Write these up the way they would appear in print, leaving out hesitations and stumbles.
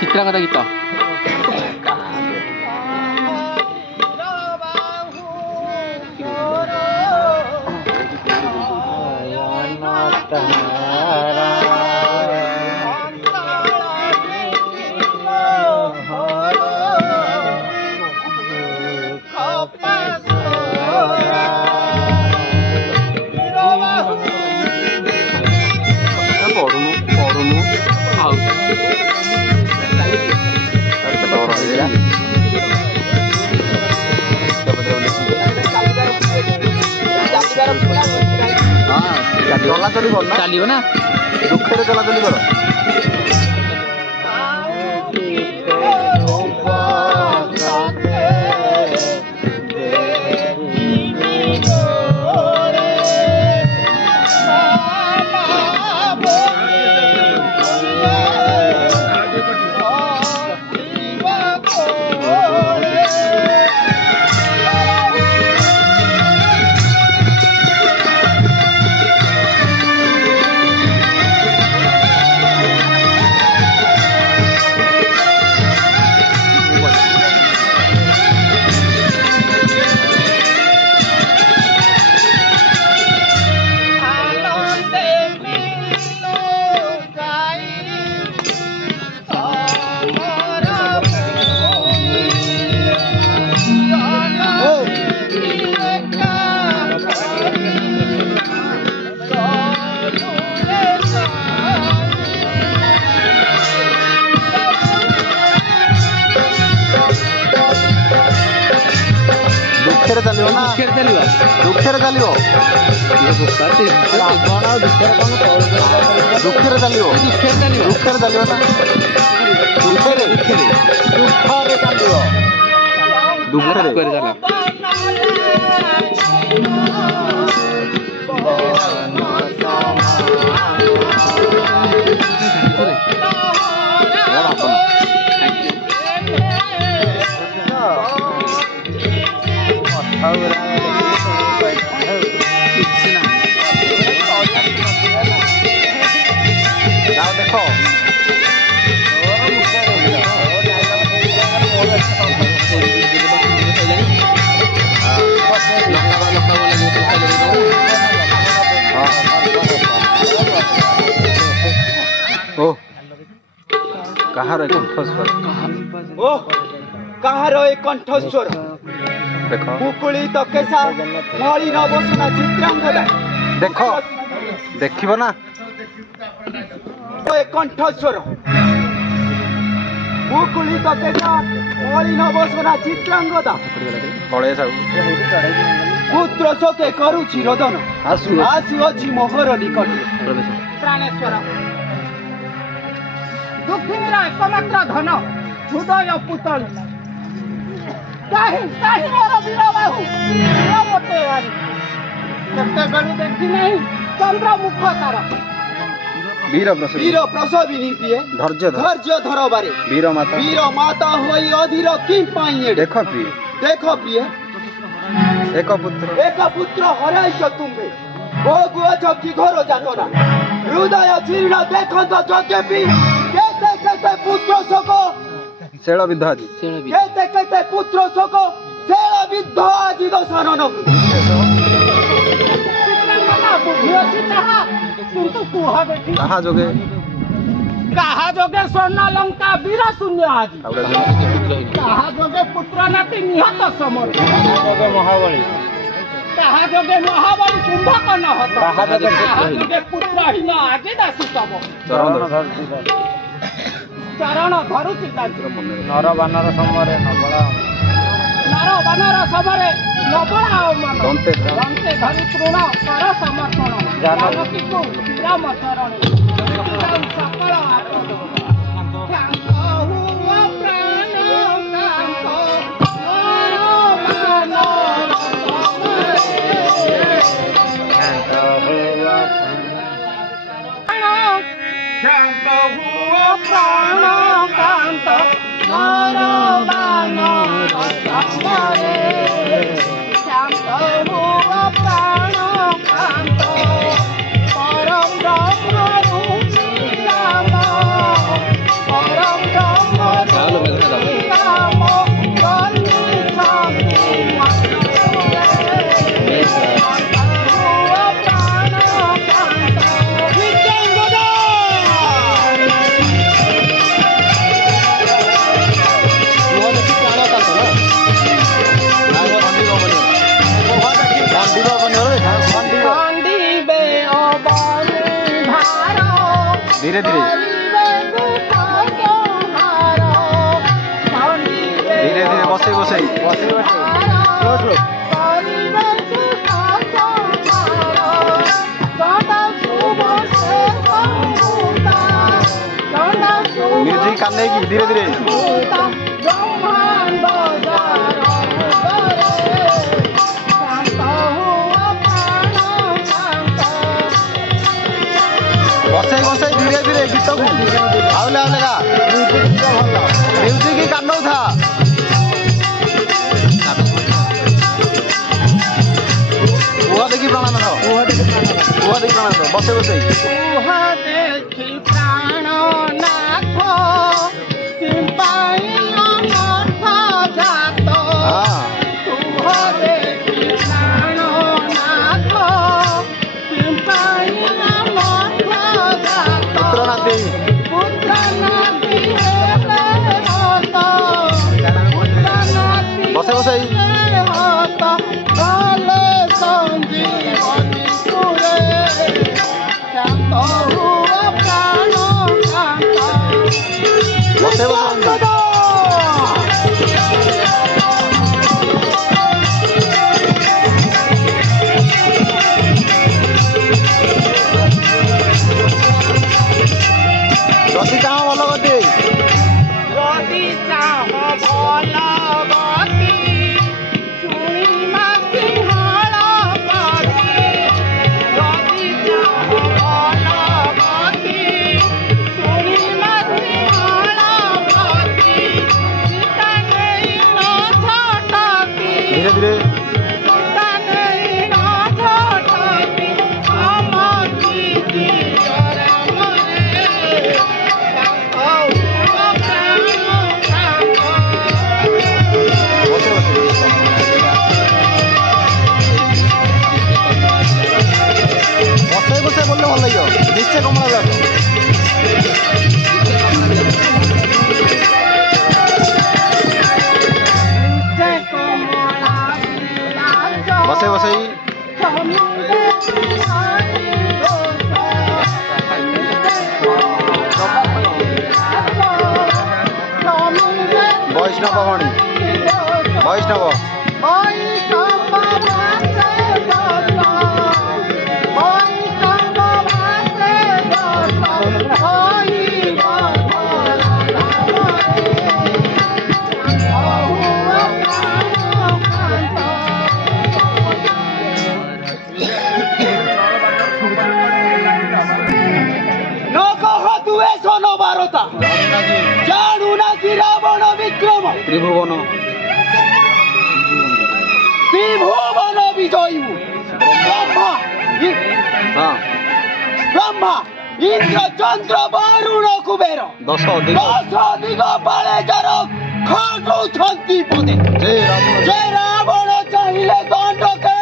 चित्रांगदा गीत चलिए ना दुखे चलाचली कर दुखे चलो ना दुखे चलो दुखे चलो ना देखो ओ कहार कंठस्वर ओ कहार कंठस्वर देखो मुकुली तो कैसा मली नवसना चित्रांगदा देखो देखिबो ना ओ कंठस्वर मुकुली तो कैसा मली नवसना चित्रांगदा पळे जाऊ पुत्र सके करूची रोदन आसु आसु अछि मोहर निकट प्राणेश्वर दुखिनीर एकमात्र धन हृदय पुतल काहे मोर वीर बाहु मते आरी केते बेलु देखि नहीं चंद्र मुख तार वीर प्रसविनी प्रिय धैर्य धर बारे वीर माता होई अधीर कि पाइए देखो प्रिय एक पुत्र हराइछ तुम्हे भोगु अछ कि घोर जातना हृदय जीर्ण देखत जद्यपि केते पुत्र शोक शेळ विद्ध आदि केते पुत्र शोक शेळ विद्ध आदि दशनन बुद्धि अछि ताहा किंतु कुह देखि कहा जोगे स्वर्ण लंका वीर शून्य आदि कहा जोगे पुत्र नाती निहत समर कहा जोगे महाबली कुंभकर्ण हत कहा जोगे पुत्रहीन आदि दासी तब चरण धरुचि नर बानर समरे नबला दंते धरि तृण कर समर्पण जानकी को राम चरण सकल धीरे धीरे बसे म्यूजिक करने की धीरे धीरे बसे धीरे धीरे गीत को आउला लगा म्यूजिक करना था वो देखी प्रणाम बसे ଧୀରେ বসাই বসাই বললে ভালো লাগবে নিশ্চয় কমলা যাবে বসাই বসাই বৈষ্ণব ভবানী বৈষ্ণব জানু নাকি রাবণ বিক্রম ত্রিভুবন ত্রিভুবন বিজয়ী ব্রহ্মা ব্রহ্মা ইন্দ্র চন্দ্র বরুণ কুবের দশ দিগ পালে যার খাটুଛନ୍ତି পদে যে রাবণ চাহিলে দণ্ডকে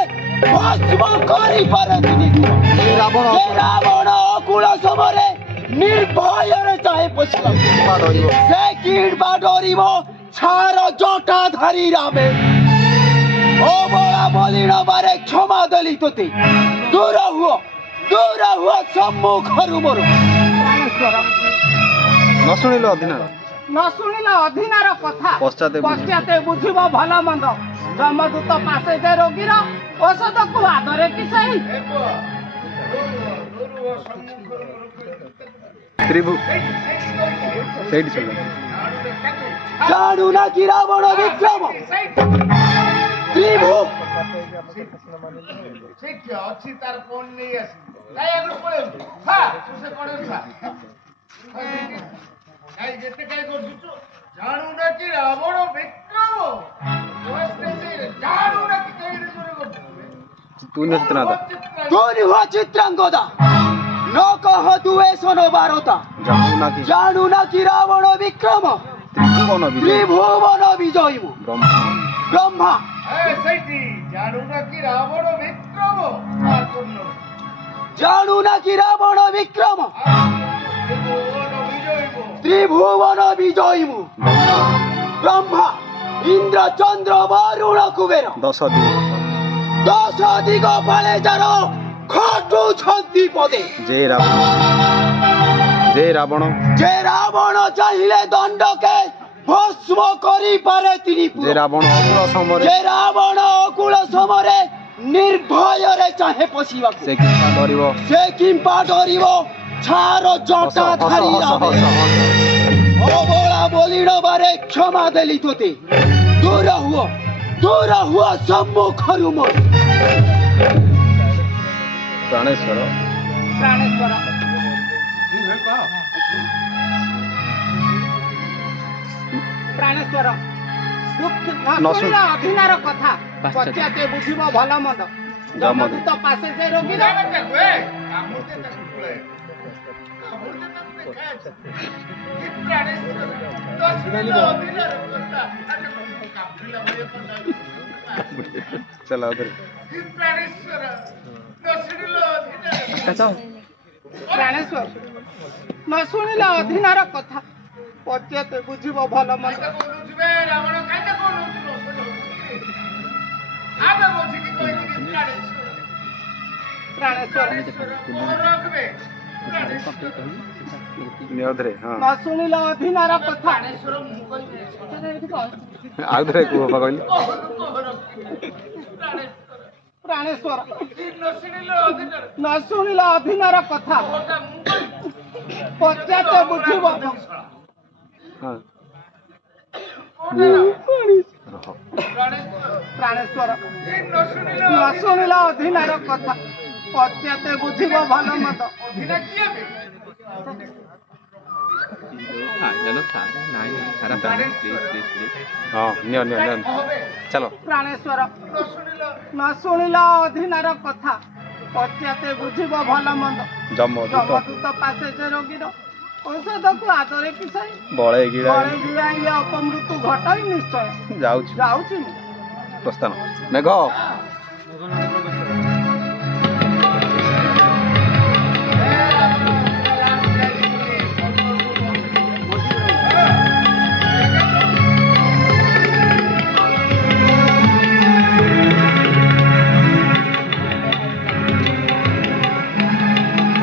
ভস্ম କରିପାରନ୍ତିନି ସେ ରାବଣ ଯେ ରାବଣ ଅକୁଳ ସମରେ ନିର୍ଭୟରେ ଚାହେ ପଶିବାକୁ ସେ କିମ୍ବା ଡରିବ ଛାର ଜଟା ଧରି ରାମେ ଅବଳା ମଲିନବାରେ କ୍ଷମା ଦେଲି ତୋତେ ଦୂର ହୁଅ ସମ୍ମୁଖରୁ ମୋର ନ ଶୁଣିଲ ଅଧୀନାର ନ ଶୁଣିଲ ଅଧୀନାର କଥା ପଶ୍ଚାତେ ବୁଝିବ ଭଲ ମନ୍ଦ ଯମଦୂତ ପାଶେ ଯେ ରୋଗୀର ଔଷଧକୁ ଆଦରେ କି ସେହି ତ୍ରିଭୁ ସେଇଠି ଶୁଣ ଜାଣୁ ନା କି ରାବଣ ବିକ୍ରମ ତ୍ରିଭୁ ଅଛି ତାର ଫୋନ ନେଇ ଆସି କାଇ ଆଗରୁ ପଳେଇବୁ ହଁ ସେ ପଳେଇବୁ କାଇ ଯେତେ କାଇ କରୁଛୁ ଜାଣୁ ନା କି ରାବଣ ବିକ୍ରମ ଜାଣୁ ନା କି କାଇ ତୁ ନ ଚିତ୍ରନାଥ ତୁ ନୁହ ଚିତ୍ରାଙ୍ଗଦା ନ କହ ତୁ ଏ ସନ ବାରତା ଜାଣୁ ନା କି ରାବଣ ବିକ୍ରମ ତ୍ରିଭୁବନ ବିଜୟୀ ବ୍ରହ୍ମା ସେଇଠି ଜାଣୁ ନା କି ରାବଣ ବିକ୍ରମ ଜାଣୁ ନା କି ରାବଣ ବିକ୍ରମ ତ୍ରିଭୁବନ ବିଜୟୀ ବ୍ରହ୍ମା ଇନ୍ଦ୍ର ଚନ୍ଦ୍ର ବରୁଣ କୁବେର ଦଶ ଦିଗ ପାଳେ ଯାର ଖଟୁଛନ୍ତି ପଦେ ଯେ ରାବଣ ଚାହିଁଲେ ଦଣ୍ଡକେ ଭସ୍ମ କରିପାରେ ତିନି ଯେ ରାବଣ ଅକୁଳ ସମରେ ନିର୍ଭୟରେ ଚାହେଁ ପଶିବାକୁ ସେ କିମ୍ବା ଡରିବ ଛାର ଜଟା ଧରି ଅବଳା ମଲିନବାରେ କ୍ଷମା ଦେଲି ତୋତେ ଦୂର ହୁଅ ସମ୍ମୁଖରୁ ମୋର ପ୍ରାଣେଶ୍ୱର ପ୍ରାଣେଶ୍ୱର ଶୁଣିଲ ଅଧୀନାର କଥା ପଶ୍ଚାତେ ବୁଝିବ ଭଲ ମନ୍ଦ ଯମଦୂତ ପାଶେ ଯେ ରୋଗୀର चला उधर ପ୍ରାଣେଶ୍ୱର ନ ଶୁଣିଲ ଅଧୀନାର କଥା ପଶ୍ଚାତେ ବୁଝିବ ଭଲ ମନ୍ଦ ନ ଶୁଣିଲ ଅଧୀନାର କଥା ଆଉଥରେ କୁହ କହିଲି ପ୍ରାଣେଶ୍ୱର ନ ଶୁଣିଲ ଅଧୀନାର କଥା ପଶ୍ଚାତେ ବୁଝିବ ପ୍ରାଣେଶ୍ୱର ନ ଶୁଣିଲ ଅଧୀନାର କଥା ପଶ୍ଚାତେ ବୁଝିବ ଭଲ ମନ୍ଦ हाँ चलो प्राणेश्वर न शुणिल अधीनार कथा पश्चाते बुझिब भल मंद जमदूत पासे जे रोगीर औषध को आदरे किसाई बड़े गिड़ा गिड़ाइले अपमृत्यु घटाई निश्चय जाऊची प्रस्थान मेघ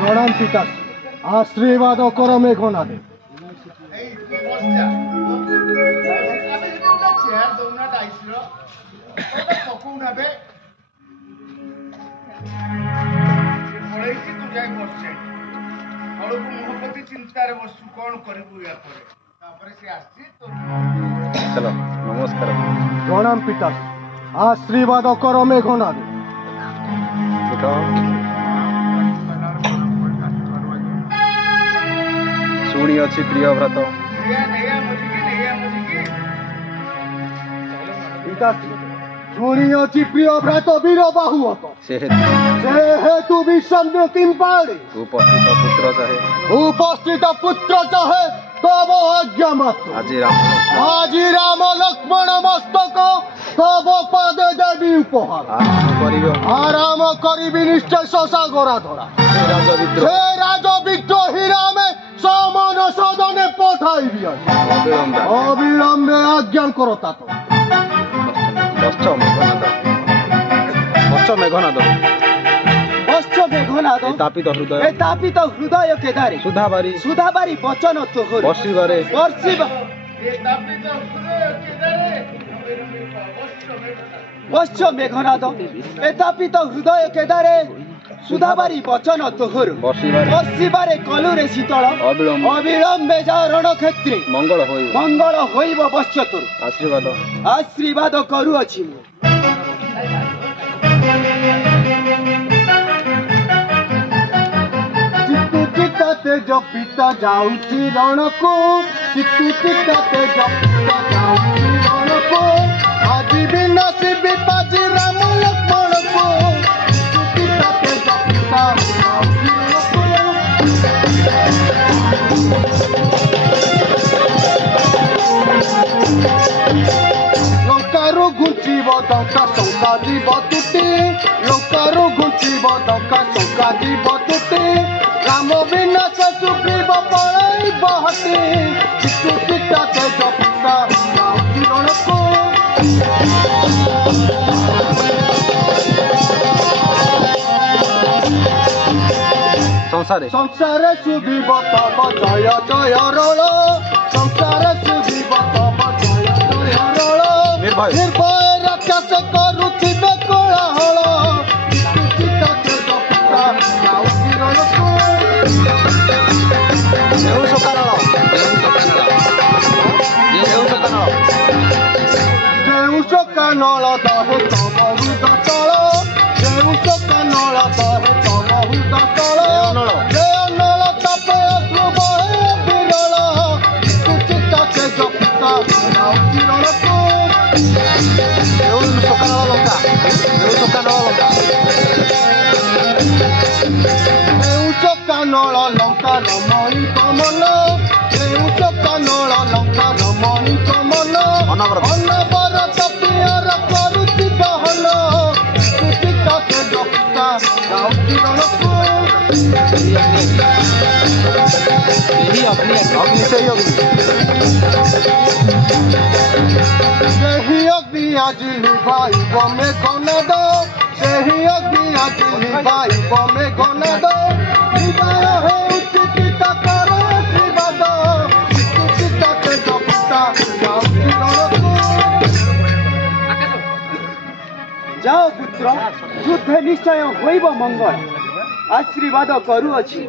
प्रणाम पिता आशीर्वाद कर मेघनादे चलो नमस्कार प्रणाम पिता आशीर्वाद कर मेघनादे शुणी अच्छी प्रिय व्रत पिता शुणी अच्छी प्रिय भ्रात वीर बाहुवत से हेतु विषम्य किं पाड़े उपस्थित पुत्र चाहे तब आज्ञा मात्र आज राम लक्ष्मण मस्तक तब पादे देवी उपहार आराम करी निश्चय शशा गोरा धरा से राज विद्रोही रामे समान सदने पठाई अविलंबे आज्ञा करो तात मेघनाद तापित हृदय केदारे सुधाबारी वचन तोहर वर्ष मेघनाद एतापित हृदय केदारे सुधाबारी वचन तोहर वर्षिबारे कलुरे शीतल अविलंबे जा रणक्षेत्रे मंगल होइब वश्य तोर आशीर्वाद करूअछि चित्तुचित्ते जपिता जाउछि रणको चित्तुचित्ते जपिता जाउछि रणको आदि विनाशी विपाजी राम लक्ष्मण को चित्तुचित्ते जपिता जाउछि रणको लंकारु घुंचिब डंका शंका जीव तुटे लंकारु घुंचिब डंका शंका जीव तुटे राम विनाश सुग्रीव पळाई बहते चित्तु चित्ताते जपिता जाउछि रणको संसारे सुधीब तब जय जय रण संसारे सुधीब तब जय जय रण निर्भय राक्षस करुथिबे कोलाहल चित्तु चित्ताते जपिता जाउछि रणको कानल दहे तम हृद तल कानल दहे तम हृद तल नल तपे अश्रु बहे बिरल चित्ताते जपिता जाउछि रणको कानल लंका रमणी कमल कानल लंका रमणी कमल अनबरत पियर करुछि दहन चित्ताते जपिता जाउछि रणको सेहि अग्नि आज लिभाइब मेघनाद सेहि अग्नि आज लिभाइब मेघनाद विवाह हेउछि पिता कर आशीर्वाद चित्ताते जपिता जाउछि रणको जाओ पुत्र युद्ध निश्चय होइब मंगल आशीर्वाद करूअछि